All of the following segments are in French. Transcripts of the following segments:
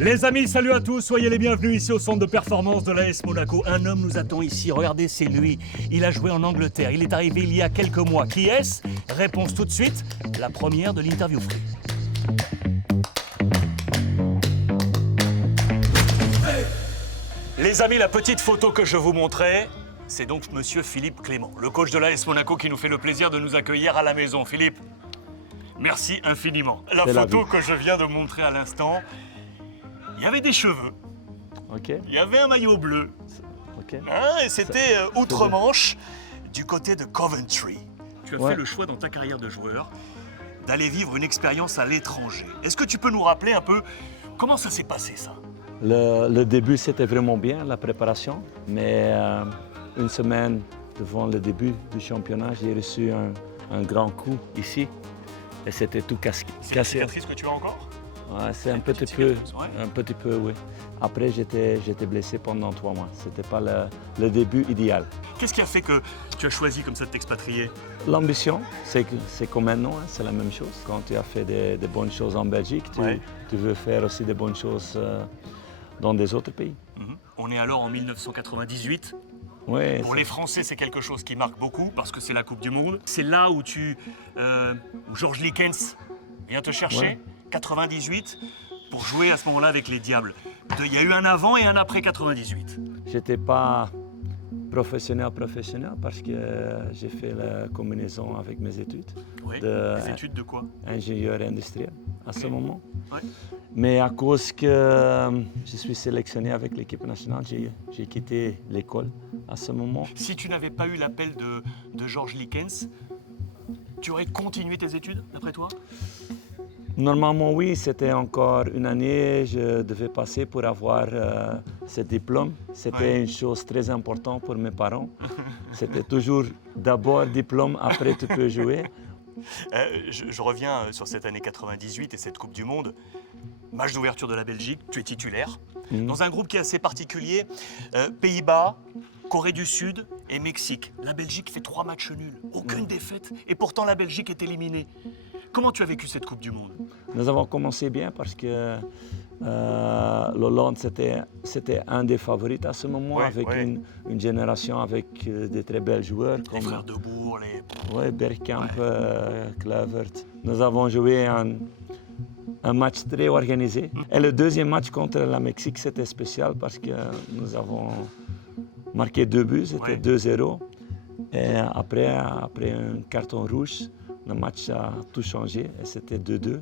Les amis, salut à tous, soyez les bienvenus ici au centre de performance de l'AS Monaco. Un homme nous attend ici, regardez, c'est lui. Il a joué en Angleterre, il est arrivé il y a quelques mois. Qui est-ce? Réponse tout de suite, la première de l'interview free. Les amis, la petite photo que je vous montrais, c'est donc monsieur Philippe Clément, le coach de l'AS Monaco qui nous fait le plaisir de nous accueillir à la maison. Philippe, merci infiniment. La photo que je viens de montrer à l'instant, il y avait des cheveux, il y avait un maillot bleu, et c'était outre-Manche, du côté de Coventry. Tu as fait le choix dans ta carrière de joueur d'aller vivre une expérience à l'étranger. Est-ce que tu peux nous rappeler un peu comment ça s'est passé ça? Le début, c'était vraiment bien, la préparation, mais une semaine devant le début du championnat, j'ai reçu un grand coup ici et c'était tout cassé. C'est une cicatrice que tu as encore? Ouais, c'est un petit peu, oui. Après, j'étais blessé pendant 3 mois. C'était pas le début idéal. Qu'est-ce qui a fait que tu as choisi comme ça de t'expatrier? L'ambition, c'est comme maintenant, hein, c'est la même chose. Quand tu as fait des bonnes choses en Belgique, tu veux faire aussi des bonnes choses dans des autres pays. On est alors en 1998. Ouais, pour les Français, c'est quelque chose qui marque beaucoup parce que c'est la Coupe du Monde. C'est là où où Georges Likens vient te chercher, 98, pour jouer à ce moment-là avec les Diables. Il y a eu un avant et un après 98. J'étais pas professionnel parce que j'ai fait la combinaison avec mes études. Oui, des études de quoi? Ingénieur industriel à ce moment. Ouais. Mais à cause que je suis sélectionné avec l'équipe nationale, j'ai quitté l'école à ce moment. Si tu n'avais pas eu l'appel de Georges Likens, tu aurais continué tes études, d'après toi? Normalement, oui, c'était encore une année, je devais passer pour avoir ce diplôme. C'était une chose très importante pour mes parents. C'était toujours d'abord diplôme, après tu peux jouer. Je reviens sur cette année 98 et cette Coupe du Monde. Match d'ouverture de la Belgique, tu es titulaire. Dans un groupe qui est assez particulier, Pays-Bas, Corée du Sud et Mexique. La Belgique fait 3 matchs nuls, aucune défaite, et pourtant la Belgique est éliminée. Comment tu as vécu cette Coupe du Monde? Nous avons commencé bien parce que l'Hollande, c'était un des favoris à ce moment, avec une génération avec de très belles joueurs. Les frères de Boer, Bergkamp, Kluivert. Nous avons joué un match très organisé. Et le deuxième match contre la Mexique, c'était spécial parce que nous avons marqué 2 buts, c'était 2-0. Et après un carton rouge, le match a tout changé et c'était 2-2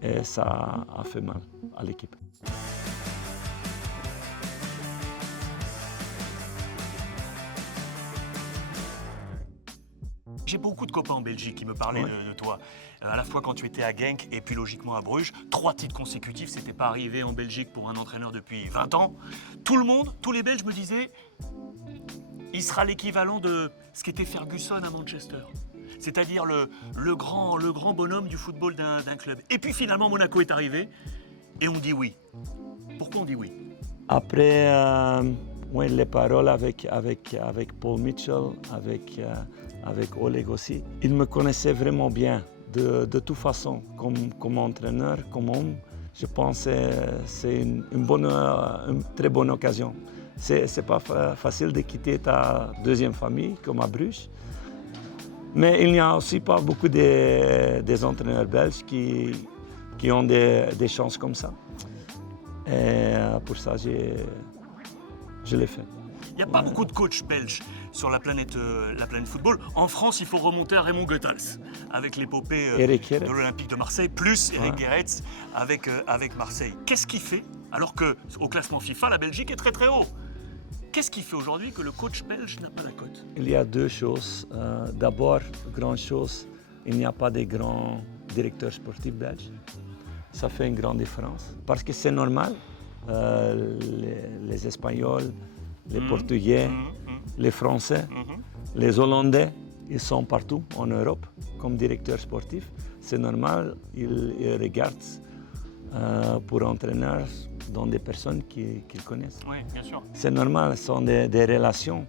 et ça a fait mal à l'équipe. J'ai beaucoup de copains en Belgique qui me parlaient de toi, à la fois quand tu étais à Genk et puis logiquement à Bruges. 3 titres consécutifs, c'était pas arrivé en Belgique pour un entraîneur depuis 20 ans. Tout le monde, tous les Belges me disaient, il sera l'équivalent de ce qu'était Ferguson à Manchester. C'est-à-dire le grand bonhomme du football d'un club. Et puis finalement, Monaco est arrivé et on dit oui. Pourquoi on dit oui? Après, les paroles avec Paul Mitchell, avec Oleg aussi, ils me connaissaient vraiment bien. De toute façon, comme entraîneur, comme homme, je pense que c'est une très bonne occasion. C'est pas facile de quitter ta deuxième famille, comme à Bruges. Mais il n'y a aussi pas beaucoup des entraîneurs belges qui ont des chances comme ça. Et pour ça, je l'ai fait. Il n'y a pas beaucoup de coachs belges sur la planète football. En France, il faut remonter à Raymond Goethals, avec l'épopée de l'Olympique de Marseille, plus Eric Gerets avec Marseille. Qu'est-ce qui fait, alors qu'au classement FIFA, la Belgique est très très haut? Qu'est-ce qui fait aujourd'hui que le coach belge n'a pas la cote? Il y a 2 choses. D'abord, grande chose, il n'y a pas de grands directeurs sportifs belges. Ça fait une grande différence. Parce que c'est normal, les Espagnols, les Portugais, les Français, les Hollandais, ils sont partout en Europe comme directeurs sportifs. C'est normal, ils regardent pour entraîneurs dans des personnes qu'ils connaissent. Oui, bien sûr. C'est normal, ce sont des relations.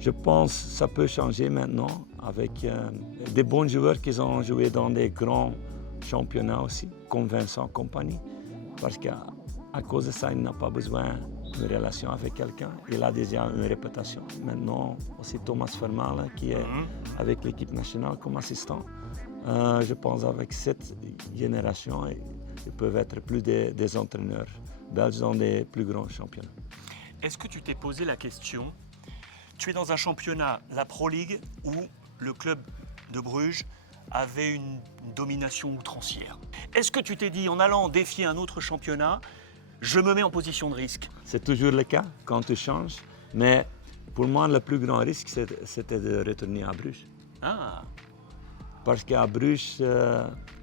Je pense que ça peut changer maintenant avec des bons joueurs qui ont joué dans des grands championnats aussi, comme Vincent Kompany. Parce qu'à À cause de ça, il n'a pas besoin d'une relation avec quelqu'un. Il a déjà une réputation. Maintenant, aussi Thomas Vermaelen, qui est avec l'équipe nationale comme assistant. Je pense qu'avec cette génération, ils peuvent être plus des entraîneurs belges dans les plus grands championnats. Est-ce que tu t'es posé la question, tu es dans un championnat, la Pro League, où le club de Bruges avait une domination outrancière. Est-ce que tu t'es dit, en allant défier un autre championnat, je me mets en position de risque? C'est toujours le cas quand tu changes, mais pour moi, le plus grand risque, c'était de retourner à Bruges. Ah, Parce qu'à Bruges,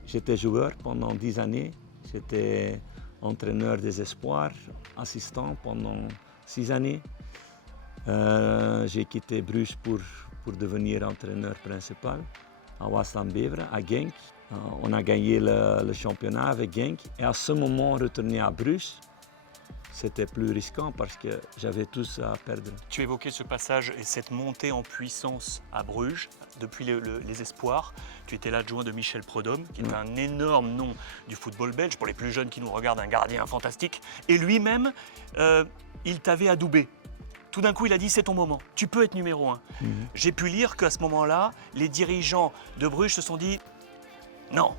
j'étais joueur pendant 10 années. J'étais entraîneur des espoirs, assistant pendant 6 années. J'ai quitté Bruges pour devenir entraîneur principal à Waasland Beveren, à Genk. On a gagné le championnat avec Genk. Et à ce moment, retourner à Bruges, c'était plus risquant parce que j'avais tout ça à perdre. tu évoquais ce passage et cette montée en puissance à Bruges, depuis les espoirs. Tu étais l'adjoint de Michel Prudhomme, qui est un énorme nom du football belge. Pour les plus jeunes qui nous regardent, un gardien fantastique. Et lui-même, il t'avait adoubé. Tout d'un coup, il a dit, c'est ton moment, tu peux être numéro 1. J'ai pu lire qu'à ce moment-là, les dirigeants de Bruges se sont dit, non,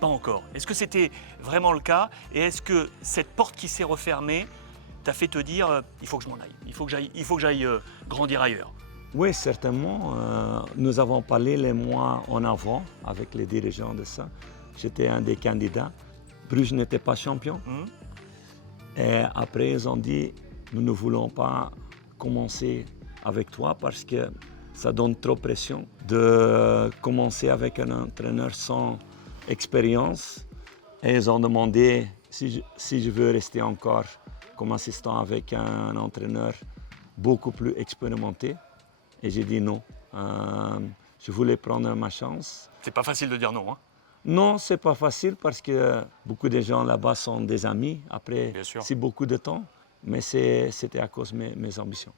pas encore. Est-ce que c'était vraiment le cas? Et est-ce que cette porte qui s'est refermée t'a fait te dire, il faut que je m'en aille, il faut que j'aille grandir ailleurs? Oui, certainement. Nous avons parlé les mois en avant avec les dirigeants de ça. J'étais un des candidats. Bruges n'était pas champion. Et après, ils ont dit, nous ne voulons pas commencer avec toi parce que ça donne trop de pression de commencer avec un entraîneur sans expérience. Et ils ont demandé si je veux rester encore comme assistant avec un entraîneur beaucoup plus expérimenté. Et j'ai dit non. Je voulais prendre ma chance. C'est pas facile de dire non, hein? Non, c'est pas facile parce que beaucoup de gens là-bas sont des amis. Après, Bien sûr. c'est beaucoup de temps. Mais c'était à cause de mes ambitions.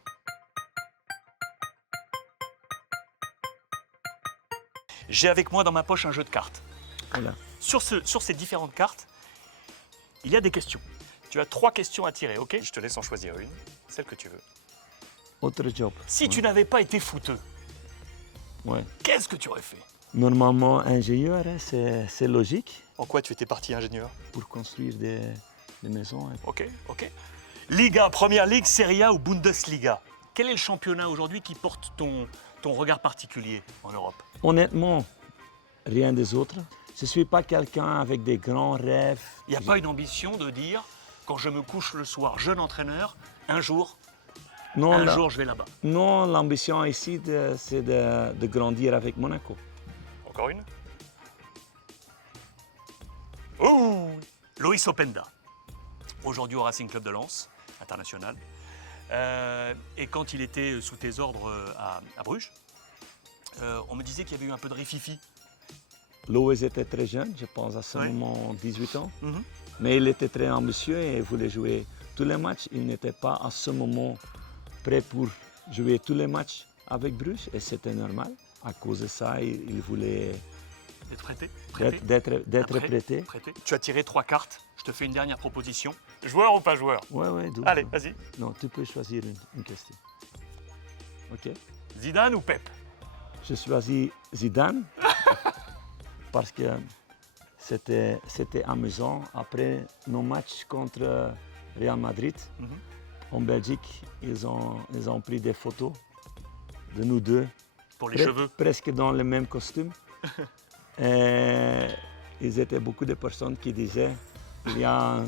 J'ai avec moi dans ma poche un jeu de cartes. Voilà. Sur ces différentes cartes, il y a des questions. Tu as 3 questions à tirer, ok? Je te laisse en choisir une, celle que tu veux. Autre job. Si tu n'avais pas été footeux, Ouais. qu'est-ce que tu aurais fait? Normalement, ingénieur, hein, c'est logique En quoi tu étais parti ingénieur? pour construire des maisons. Hein. Ok, ok. Liga, Première Ligue, Serie A ou Bundesliga? Quel est le championnat aujourd'hui qui porte ton regard particulier en Europe? Honnêtement, rien des autres. Je ne suis pas quelqu'un avec des grands rêves. Il n'y a pas une ambition de dire, quand je me couche le soir, jeune entraîneur, un jour je vais là-bas. Non, l'ambition ici, c'est de grandir avec Monaco. Encore une? Oh, Loïs Openda, aujourd'hui au Racing Club de Lens, international. Et quand il était sous tes ordres à Bruges, on me disait qu'il y avait eu un peu de rififi. Loïs était très jeune, je pense à ce moment 18 ans. Mais il était très ambitieux et voulait jouer tous les matchs. Il n'était pas à ce moment prêt pour jouer tous les matchs avec Bruges et c'était normal. À cause de ça, il voulait D'être prêté? d'être prêté. Prêté. Tu as tiré 3 cartes. Je te fais une dernière proposition. Joueur ou pas joueur? Ouais, Allez, vas-y. Non, tu peux choisir une question. Ok. Zidane ou Pep? Je choisis Zidane parce que c'était amusant. Après nos matchs contre Real Madrid, en Belgique, ils ont pris des photos de nous deux. Pour les cheveux? Presque dans le même costume. Et ils étaient beaucoup de personnes qui disaient qu'il y a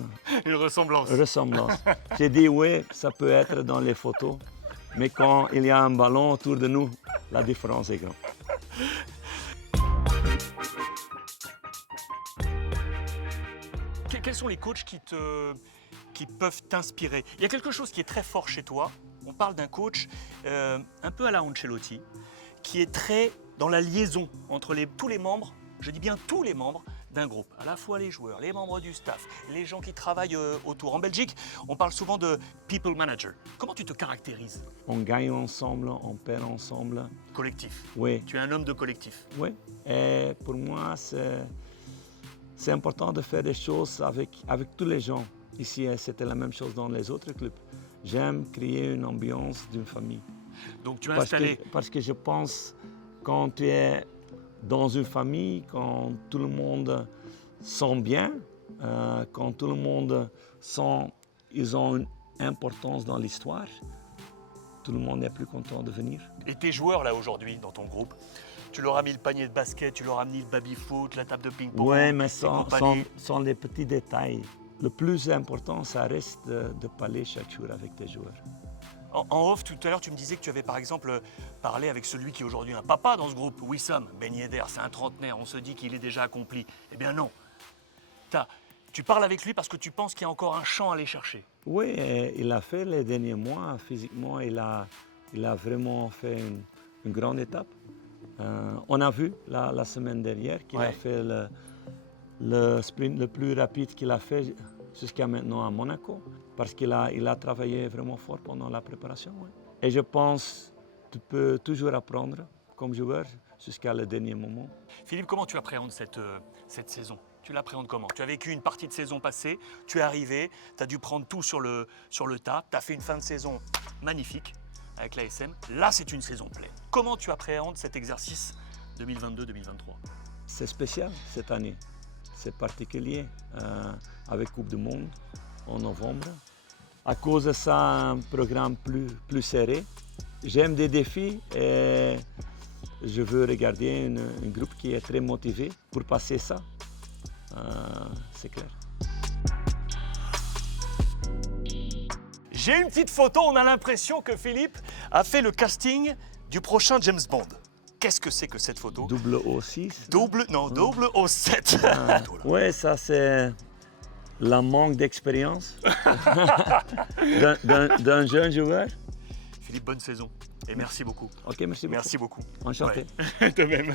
Une ressemblance. une ressemblance. J'ai dit oui, ça peut être dans les photos, mais quand il y a un ballon autour de nous, la différence est grande. Quels sont les coachs qui peuvent t'inspirer? Il y a quelque chose qui est très fort chez toi. On parle d'un coach un peu à la Ancelotti, qui est très dans la liaison entre tous les membres, je dis bien tous les membres d'un groupe, à la fois les joueurs, les membres du staff, les gens qui travaillent autour. En Belgique, on parle souvent de people manager. Comment tu te caractérises? On gagne ensemble, on perd ensemble. Collectif. Oui, Tu es un homme de collectif. oui. Et pour moi, c'est important de faire des choses avec tous les gens. Ici, c'était la même chose dans les autres clubs. J'aime créer une ambiance d'une famille. Donc tu as installé... Parce que je pense, quand tu es dans une famille, quand tout le monde sent bien, quand tout le monde sent qu'ils ont une importance dans l'histoire, tout le monde est plus content de venir. Et tes joueurs là aujourd'hui dans ton groupe, tu leur as mis le panier de basket, tu leur as mis le baby-foot, la table de ping-pong. Oui, mais sans les petits détails. Le plus important, ça reste de parler chaque jour avec tes joueurs. En off, tout à l'heure, tu me disais que tu avais par exemple parlé avec celui qui est aujourd'hui un papa dans ce groupe, Wissam Ben Yedder, c'est un trentenaire, on se dit qu'il est déjà accompli. Eh bien non, tu parles avec lui parce que tu penses qu'il y a encore un champ à aller chercher. Oui, il a fait les derniers mois, physiquement, il a vraiment fait une grande étape. On a vu la semaine dernière qu'il a fait le sprint le plus rapide qu'il a fait jusqu'à maintenant à Monaco, parce qu'il a travaillé vraiment fort pendant la préparation. Ouais. Et je pense que tu peux toujours apprendre comme joueur jusqu'à le dernier moment. Philippe, comment tu appréhendes cette saison? Tu l'appréhendes comment? Tu as vécu une partie de saison passée, tu es arrivé, tu as dû prendre tout sur le tas, tu as fait une fin de saison magnifique avec l'ASM. Là, c'est une saison pleine. Comment tu appréhendes cet exercice 2022-2023? C'est spécial cette année. C'est particulier avec Coupe du Monde en novembre. À cause de ça, un programme plus serré. J'aime des défis et je veux regarder un groupe qui est très motivé pour passer ça. C'est clair. J'ai une petite photo, on a l'impression que Philippe a fait le casting du prochain James Bond. Qu'est-ce que c'est que cette photo? 006 007. Oui, ça c'est la manque d'expérience d'un jeune joueur. Philippe, bonne saison et merci beaucoup. Ok, merci beaucoup. Merci beaucoup. Enchanté. Ouais. De même.